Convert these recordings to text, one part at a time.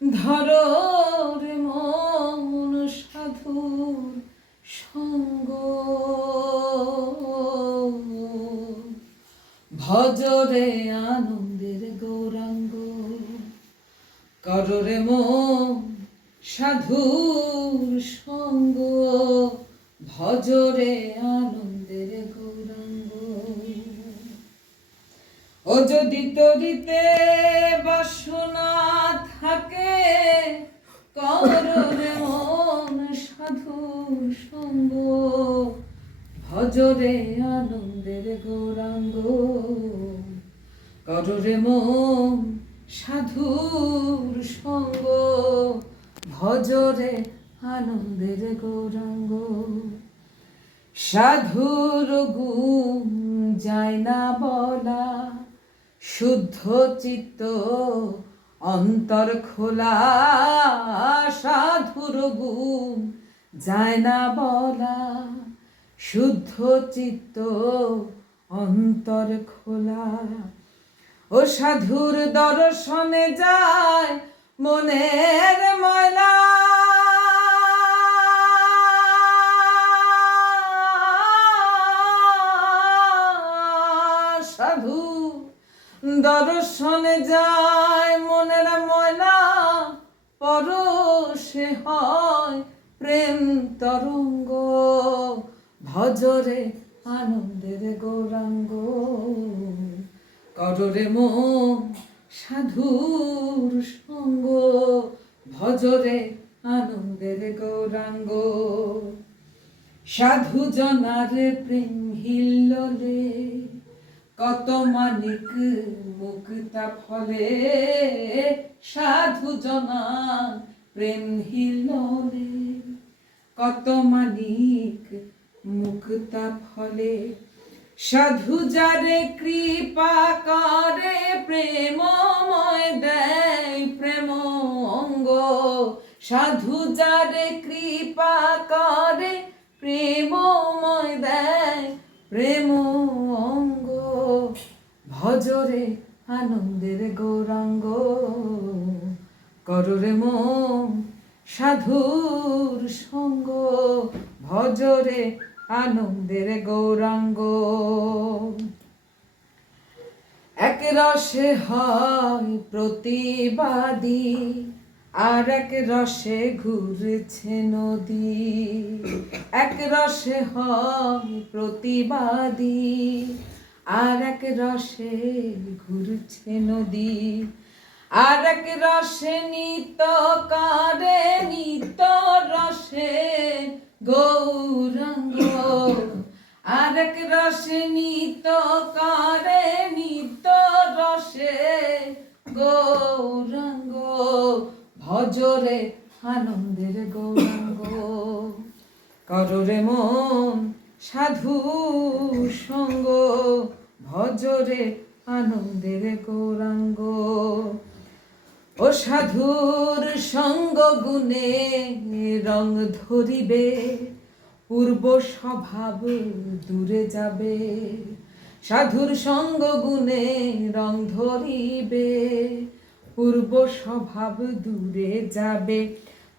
ধরো রে মন সাধুর সঙ্গ, ভজরে আনন্দের গৌরাঙ্গ। করো রে মন সাধুর সঙ্গ, ভজরে আনন্দের গৌরাঙ্গ। ও যদি তরিতে বাসনা থাকে, করো রে মন সাধুর সঙ্গ, ভজরে আনন্দের গৌরাঙ্গ। করো রে মন সাধুর সঙ্গ, ভজরে আনন্দের গৌরাঙ্গ। সাধুর গুণ যায় না বলা, শুদ্ধ চিত্ত অন্তর খোলা। সাধুর গুণ যায় না বলা, শুদ্ধ চিত্ত অন্তর খোলা। ও সাধুর দর্শনে যায় মনের ময়লা, সাধু দর্শনে যায় মনের ময়লা। পরশে হয় প্রেম তরঙ্গ, ভজরে আনন্দের গৌরাঙ্গ। করো রে মন সাধুর সঙ্গ, ভজরে আনন্দের গৌরাঙ্গ। সাধু জনার প্রেম হিল্লোলে, কত মানিক মুক্তা ফলে। সাধু জনার প্রেম হিল্লোলে, কত মানিক মুক্তা ফলে। সাধু যারে কৃপা করে, প্রেমময় দেয় প্রেম অঙ্গ। সাধু যারে কৃপা করে, প্রেমময় দেয় প্রেম অঙ্গ। ভজরে আনন্দের গৌরাঙ্গ। করো রে মন সাধুর সঙ্গ, ভজরে আনন্দের গৌরাঙ্গ। এক রসে হয় প্রতিবাদী, আর এক রসে ঘুরছে নদী। এক রসে হয় প্রতিবাদী, আর এক রসে ঘুরছে নদী। আর এক রসে নিত কারে, নিত রসে গৌরাঙ্গ। আর এক রসে নিত কারে, নিত রসে গৌরাঙ্গ। ভজরে আনন্দের গৌরাঙ্গ। করো রে মন সাধুর সঙ্গ, ভজরে আনন্দের গৌরাঙ্গ। ও সাধুর সঙ্গ গুণে রং ধরিবে, পূর্ব স্বভাব দূরে যাবে। সাধুর সঙ্গ গুণে রং ধরিবে, পূর্ব স্বভাব দূরে যাবে।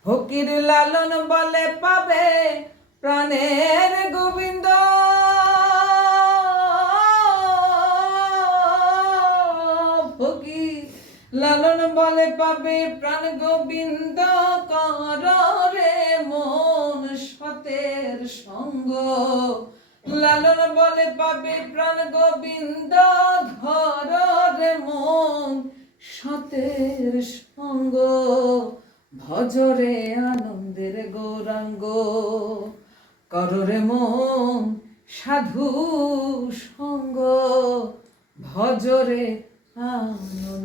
ফকির লালন বলে পাবে প্রাণের গোবিন্দ। ফকির লালন বলে পাবে প্রাণ গোবিন্দ। কর রে মন সতের সঙ্গ, লালন বলে পাবে প্রাণ গোবিন্দ। ধর রে মন সতের সঙ্গ, ভজরে আনন্দের গৌরাঙ্গ। করো রে মন সাধু সঙ্গ, ভজরে আনন্দ।